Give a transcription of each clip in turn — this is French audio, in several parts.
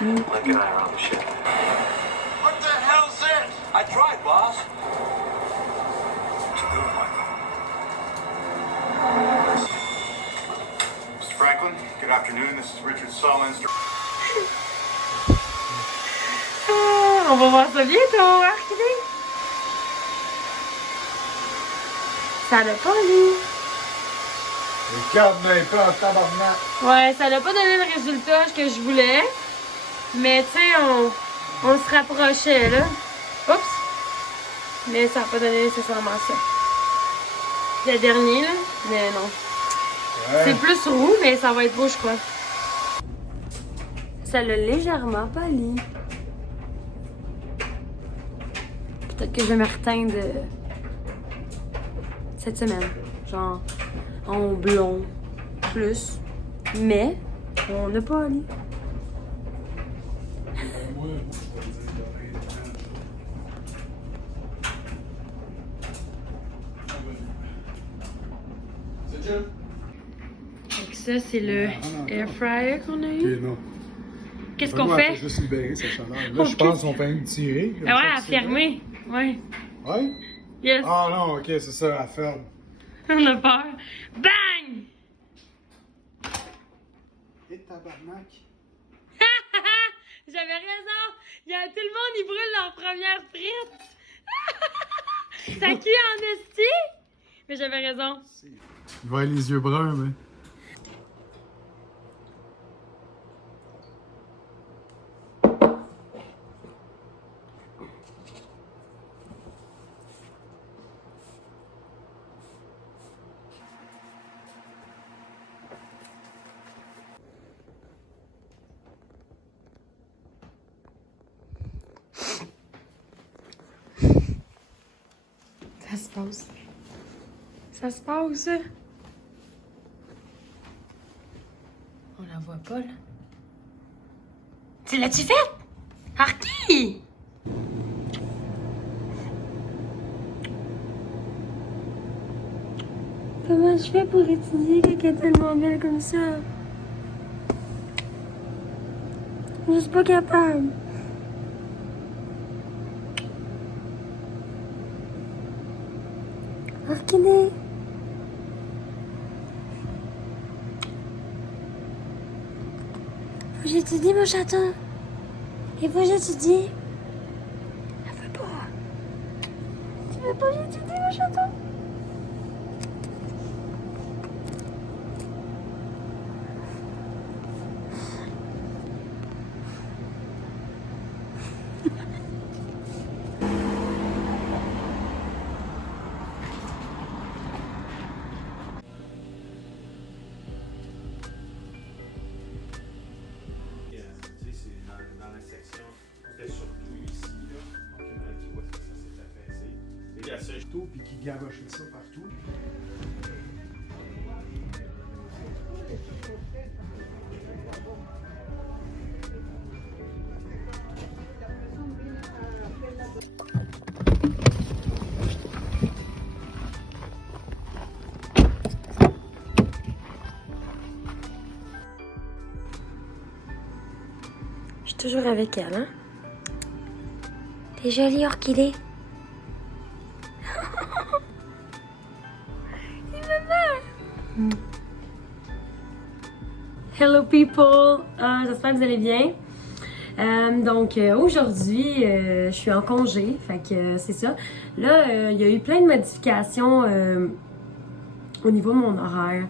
Mike and I are on the ship. What the hell's this? I tried, boss. What you doing, Michael? Mr. Franklin, good afternoon. This is Richard Sullins. On va voir ça bientôt, hein, ça l'a pas, lui. Regarde maintenant, tabarnak. Ouais, ça l'a pas donné le résultat que je voulais. Mais tu sais, on se rapprochait, là. Oups! Mais ça n'a pas donné nécessairement ça. Le dernier, là. Mais non. Ouais. C'est plus roux, mais ça va être beau, je crois. Ça l'a légèrement pâli. Peut-être que je vais me reteindre cette semaine. Genre en blond plus. Mais on n'a pas allé. Donc ça, c'est le air fryer qu'on a eu. Ok, non. Qu'est-ce qu'on fait? Juste libérer sa chaleur. Là, je pense qu'on fait une tirée. Ah ouais, à fermer. Ouais. Ouais? Yes. Ah non, ok, c'est ça, elle ferme. On a peur. Bang! Et tabarnak. J'avais raison. Il y a tout le monde, ils brûlent leur première frite. Ça cuit en esti. Mais j'avais raison. Il va avoir les yeux bruns, mais. Ça se passe. Ça se passe. On la voit pas, là. Tu l'as-tu fait? Arki! Comment je fais pour étudier quand elle est tellement belle comme ça? Je suis pas capable. Arkiné. Faut que j'étudie mon château. Il faut que j'étudie. Elle veut pas. Tu veux pas que j'étudie mon château? Dans la section, c'était surtout ici, là. Donc, tu vois que ça s'est affaissé. C'est la seule Tout, puis qui garochait ça partout. Je suis toujours avec elle, hein? T'es jolie, orchidée. Hello people! J'espère que vous allez bien. Aujourd'hui, je suis en congé, fait que c'est ça. Là, il y a eu plein de modifications au niveau de mon horaire.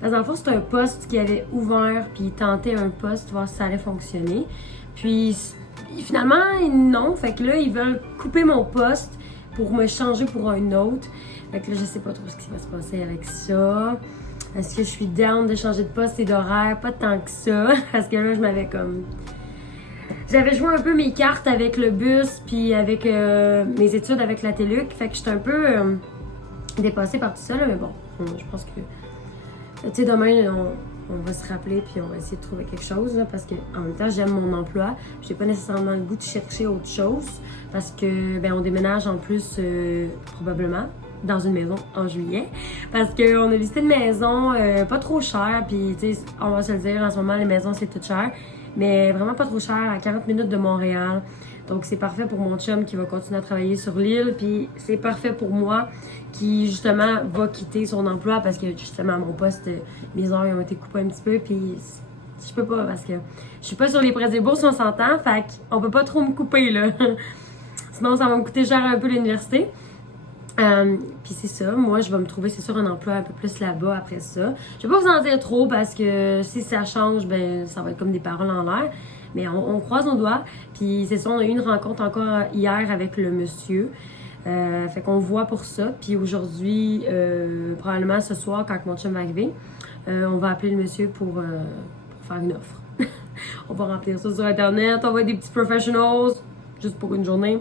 Parce que dans le fond, c'est un poste qui avait ouvert, puis il tentait un poste, voir si ça allait fonctionner. Puis finalement, non. Fait que là, ils veulent couper mon poste pour me changer pour un autre. Fait que là, je sais pas trop ce qui va se passer avec ça. Est-ce que je suis down de changer de poste et d'horaire? Pas tant que ça. Parce que là, je m'avais comme... J'avais joué un peu mes cartes avec le bus, puis avec mes études avec la TELUC. Fait que j'étais un peu dépassée par tout ça, là. Mais bon, je pense que... Tu sais, demain, on va se rappeler, puis on va essayer de trouver quelque chose, là, parce qu'en même temps, j'aime mon emploi. J'ai pas nécessairement le goût de chercher autre chose, parce que, ben, on déménage en plus, probablement, dans une maison en juillet. Parce qu'on a visité une maison pas trop chère, puis, tu sais, on va se le dire, en ce moment, les maisons, c'est tout cher. mais vraiment pas trop cher, à 40 minutes de Montréal. Donc c'est parfait pour mon chum qui va continuer à travailler sur l'île, puis c'est parfait pour moi qui justement va quitter son emploi parce que justement à mon poste, mes heures ont été coupées un petit peu, puis je peux pas parce que je suis pas sur les prêts des bourses, on s'entend, fait qu'on peut pas trop me couper là. Sinon ça va me coûter cher un peu l'université. Puis c'est ça, moi je vais me trouver c'est sûr un emploi un peu plus là-bas après ça. Je vais pas vous en dire trop parce que si ça change, ben ça va être comme des paroles en l'air. Mais on croise nos doigts. Puis c'est ça, on a eu une rencontre encore hier avec le monsieur. Fait qu'on voit pour ça. Puis aujourd'hui, probablement ce soir, quand mon chum va arriver, on va appeler le monsieur pour faire une offre. On va remplir ça sur Internet, on va être des petits professionals, juste pour une journée.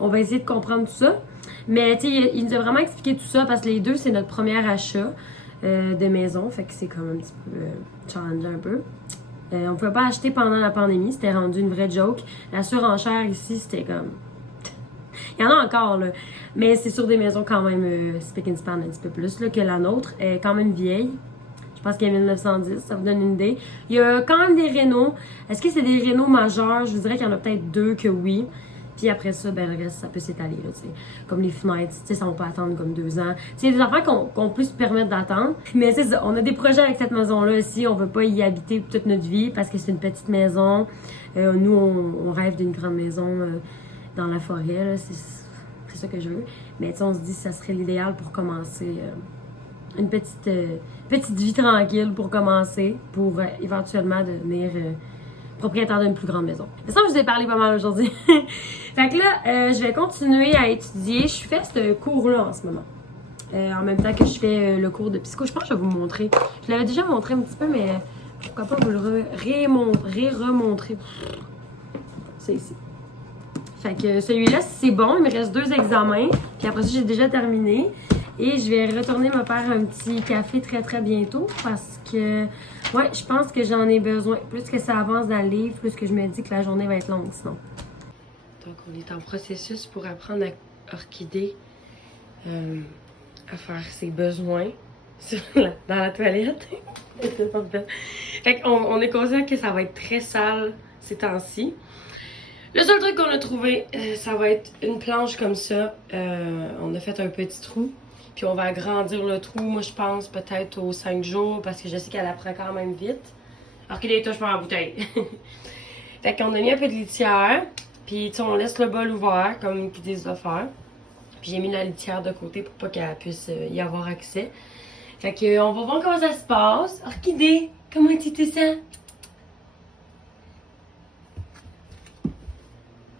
On va essayer de comprendre tout ça. Mais tu sais, il nous a vraiment expliqué tout ça parce que les deux, c'est notre premier achat de maison. Fait que c'est comme un petit peu challengeant un peu. On pouvait pas acheter pendant la pandémie, c'était rendu une vraie joke. La surenchère ici, c'était comme... Il y en a encore, là. Mais c'est sur des maisons quand même speak and span un petit peu plus là, que la nôtre. Elle est quand même vieille. Je pense qu'il y a 1910, ça vous donne une idée. Il y a quand même des rénaux. Est-ce que c'est des rénaux majeurs? Je vous dirais qu'il y en a peut-être 2 que oui. Puis après ça, ben le reste, ça peut s'étaler, là, tu sais. Comme les fenêtres, tu sais, ça on peut attendre comme 2 ans. Tu sais, il y a des affaires qu'on peut se permettre d'attendre. Mais c'est ça, on a des projets avec cette maison-là aussi. On veut pas y habiter toute notre vie parce que c'est une petite maison. Nous, on rêve d'une grande maison dans la forêt, là. C'est ça que je veux. Mais tu sais, on se dit que ça serait l'idéal pour commencer une petite vie tranquille pour commencer, pour éventuellement devenir... propriétaire d'une plus grande maison. C'est ça que je vous ai parlé pas mal aujourd'hui. Fait que là, je vais continuer à étudier. Je fais ce cours-là en ce moment. En même temps que je fais le cours de psycho. Je pense que je vais vous montrer. Je l'avais déjà montré un petit peu, mais pourquoi pas vous le remontrer. C'est ici. Fait que celui-là, c'est bon. Il me reste 2 examens. Puis après ça, j'ai déjà terminé. Et je vais retourner me faire un petit café très très bientôt parce que ouais, je pense que j'en ai besoin. Plus que ça avance dans le livre, plus que je me dis que la journée va être longue sinon. Donc on est en processus pour apprendre à Orchidée à faire ses besoins dans la toilette. Fait qu'on est conscient que ça va être très sale ces temps-ci. Le seul truc qu'on a trouvé, ça va être une planche comme ça. On a fait un petit trou. Puis on va agrandir le trou, moi je pense peut-être aux 5 jours parce que je sais qu'elle apprend quand même vite. Alors qu'il est touche pas en bouteille. Fait qu'on a mis un peu de litière. Puis tu sais, on laisse le bol ouvert comme qu'ils disent de faire. Puis j'ai mis la litière de côté pour pas qu'elle puisse y avoir accès. Fait que on va voir comment ça se passe. Orchidée, comment tu te sens?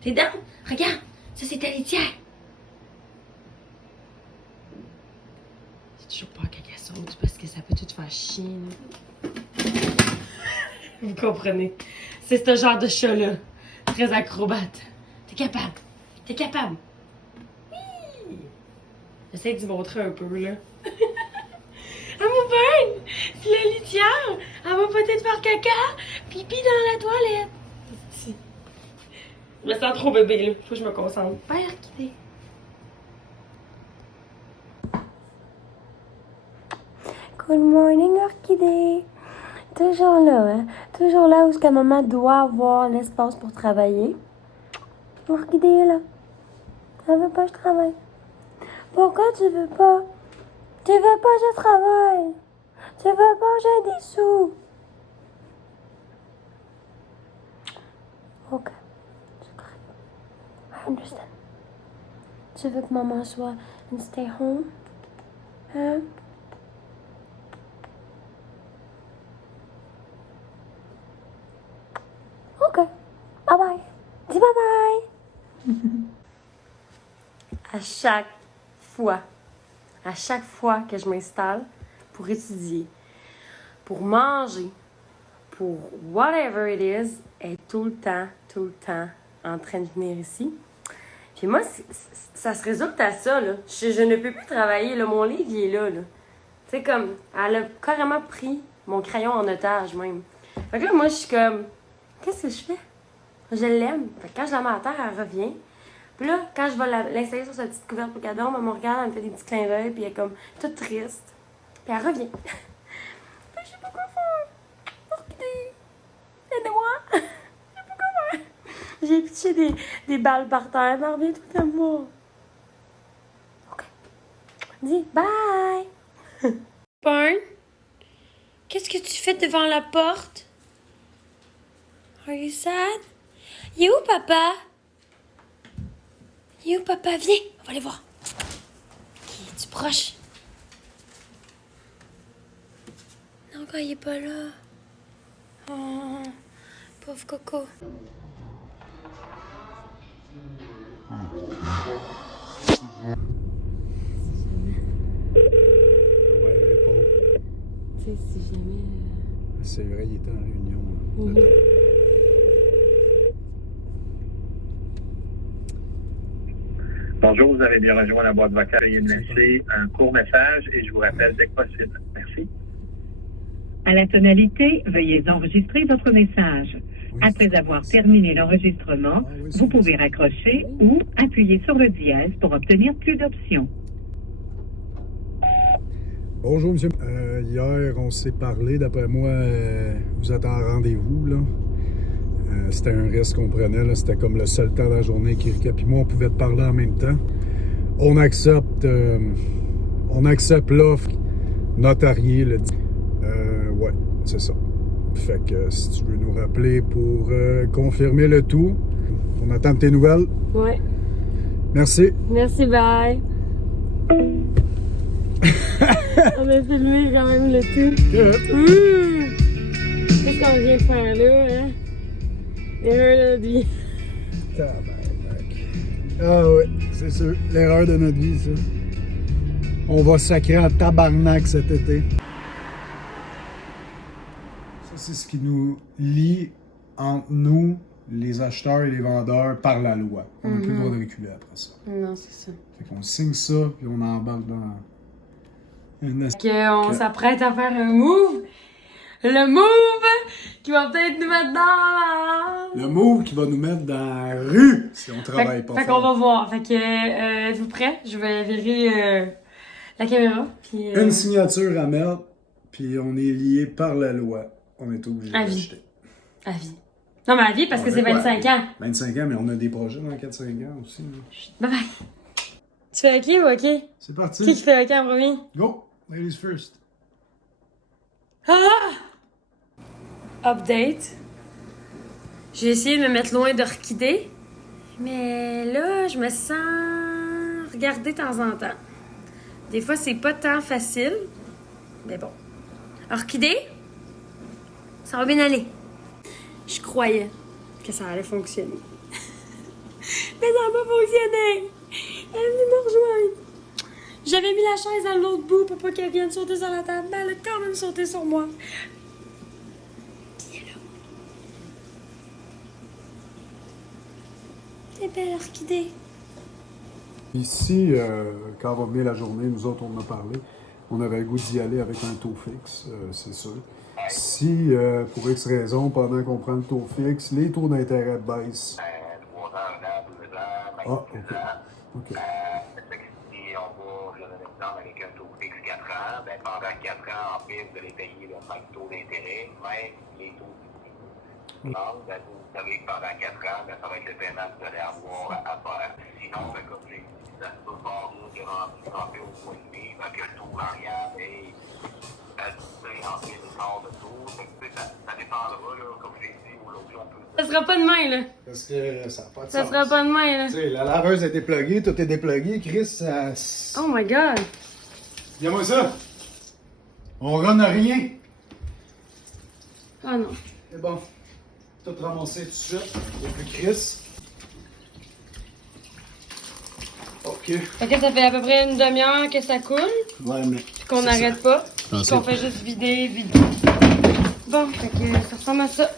Tes dents? Regarde, ça c'est ta litière. C'est toujours pas caca sauce parce que ça peut tout faire chier. Vous comprenez? C'est ce genre de chat-là. Très acrobate. T'es capable. T'es capable. Oui! J'essaie d'y montrer un peu, là. Ah, mon bain! C'est la litière! Elle va peut-être faire caca, pipi dans la toilette. Je me sens trop bébé, là. Faut que je me concentre. Pas Orchidée. Good morning, Orchidée. Toujours là, hein? Toujours là où que maman doit avoir l'espace pour travailler. Orchidée est là. Elle veut pas que je travaille. Pourquoi tu veux pas? Tu veux pas que je travaille? Tu veux pas que j'ai des sous? Ok. C'est correct. I understand. Tu veux que maman soit une stay home? Hein? Ok. Bye bye. Dis bye bye. À chaque fois que je m'installe pour étudier, pour manger, pour whatever it is, elle est tout le temps en train de venir ici. Puis moi, ça se résulte à ça, là. Je ne peux plus travailler, là. Mon livre, il est là, là. Tu sais, comme, elle a carrément pris mon crayon en otage, même. Fait que là, moi, je suis comme, qu'est-ce que je fais? Je l'aime. Fait que quand je la mets à terre, elle revient. Puis là, quand je vais l'installer sur sa petite couverte pour qu'elle dorme, elle me regarde, elle me fait des petits clins d'œil, puis elle est comme toute triste. Puis elle revient. Je sais pas quoi faire. Orchidée, aidez-moi. viens pitcher des balles par terre. Mais reviens tout à moi. OK. Dis bye. Burn, qu'est-ce que tu fais devant la porte? Are you sad? Il est où, papa? Il est où, papa? Viens, on va aller voir. Qui es-tu proche? Non, quand il est pas là. Oh, pauvre Coco. Ouais, il répond. Tu sais, si jamais... C'est vrai, il était en réunion. Bonjour, vous avez bien rejoint la boîte vocale. Veuillez me laisser un court message et je vous rappelle dès que possible. Merci. À la tonalité, veuillez enregistrer votre message. Après avoir terminé l'enregistrement, vous pouvez raccrocher ou appuyer sur le dièse pour obtenir plus d'options. Bonjour, monsieur. Hier, on s'est parlé. D'après moi, vous êtes en rendez-vous, là. C'était un risque qu'on prenait, là. C'était comme le seul temps de la journée qu'Erika et moi, on pouvait te parler en même temps. On accepte l'offre notariée, le dit. Ouais, c'est ça. Fait que si tu veux nous rappeler pour confirmer le tout, on attend tes nouvelles. Ouais. Merci. Merci, bye. On a filmé quand même le tout. Qu'est-ce qu'on vient de faire là, hein? L'erreur de vie. Tabarnak. Ah ouais, c'est sûr. L'erreur de notre vie, ça. On va sacrer en tabarnak cet été. Ça, c'est ce qui nous lie entre nous, les acheteurs et les vendeurs, par la loi. On n'a plus le droit de reculer après ça. Non, c'est ça. Fait qu'on signe ça, puis on embarque dans une On s'apprête à faire un move. Le move qui va peut-être nous mettre dans la... Le move qui va nous mettre dans la rue si on travaille pas Fait qu'on va voir. Fait que, êtes-vous prêts? Je vais virer la caméra. Puis, Une signature à mettre, puis on est lié par la loi. On est obligé à vie. d'acheter. À vie. Non, mais à vie parce que c'est 25 ans. 25 ans, mais on a des projets dans 4-5 ans aussi. Là. Bye bye. Tu fais OK ou OK? C'est parti. Qui fait OK en premier? Go! Ladies first. Ah! Update. J'ai essayé de me mettre loin d'orchidée, mais là, je me sens regardée de temps en temps. Des fois, c'est pas tant facile, mais bon. Orchidée, ça va bien aller. Je croyais que ça allait fonctionner. Mais ça n'a pas fonctionné. Elle est venue me rejoindre. J'avais mis la chaise à l'autre bout pour pas qu'elle vienne sauter sur la table, mais elle a quand même sauté sur moi. Qui est là? T'es belle orchidée. Ici, quand va venir la journée, nous autres, on en a parlé. On avait le goût d'y aller avec un taux fixe, c'est sûr. Si, pour X raison, pendant qu'on prend le taux fixe, les taux d'intérêt baissent. 3 ans, 1 an, 2 ans, Ah, OK. OK. Si on va, je donne un exemple avec un taux fixe 4 ans, ben pendant 4 ans, en plus, vous allez payer le même taux d'intérêt, même les taux donc, ben, vous savez que pendant 4 ans, ben, ça va être le paiement que vous allez avoir à faire. Sinon, ben, comme j'ai dit, ça peut pas qui est rendu au mois de mai, ben, que le taux variable est ajusté en plus de sort de taux. Ça dépendra, là, comme j'ai dit, aujourd'hui, on peut. Ça sera pas demain, là. Parce que ça n'a pas de Ça sens. sera pas demain, là. Tu sais, la laveuse est dépluguée, tout est déplugué. Chris, ça... Oh my God. Regarde-moi ça. On run à rien. Oh non. C'est bon. Tout ramassé tout de suite. Depuis Chris. OK. Fait que ça fait à peu près une demi-heure que ça coule, Ouais, mais... puis qu'on n'arrête pas, puis qu'on fait juste vider, vider. Bon, fait que ça ressemble à ça.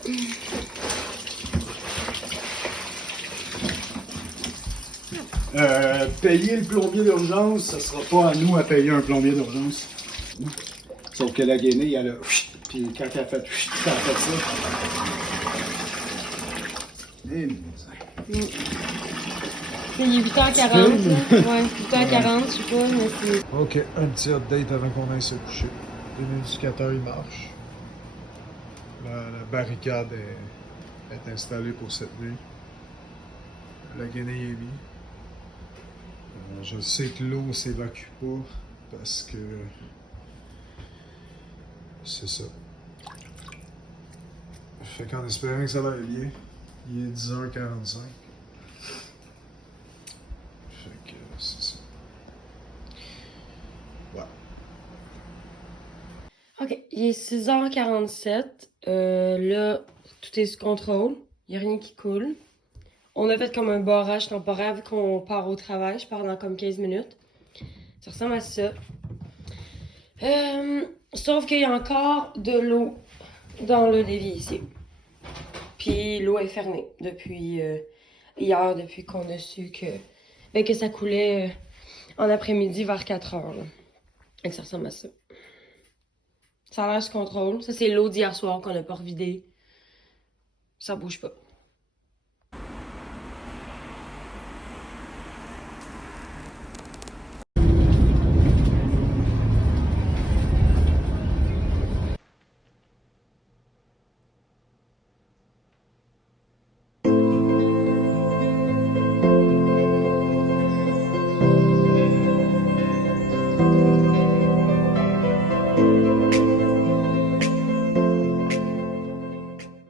Payer le plombier d'urgence, ce sera pas à nous à payer un plombier d'urgence. Sauf que la Guinée, elle a... Puis quand elle a fait... Elle a fait ça. Eh, Il est 8h40, là. Ouais, 8h40, je sais pas, mais c'est... OK, un petit update avant qu'on aille se coucher. L'humidificateur, il marche. La barricade est installée pour cette nuit. la guenille est bien. Je sais que l'eau s'évacue pas parce que c'est ça. Fait qu'en espérant que ça va aller bien, il est 10h45. Fait que c'est ça. Ouais. Ok, il est 6h47. Là, tout est sous contrôle. Il n'y a rien qui coule. On a fait comme un barrage temporaire vu qu'on part au travail. Je pars dans comme 15 minutes. Ça ressemble à ça. Sauf qu'il y a encore de l'eau dans le dévier ici. Puis l'eau est fermée depuis hier, depuis qu'on a su que ça coulait en après-midi vers 4h. Là. Et que ça ressemble à ça. Ça a l'air sous contrôle. Ça, c'est l'eau d'hier soir qu'on n'a pas revidée. Ça bouge pas.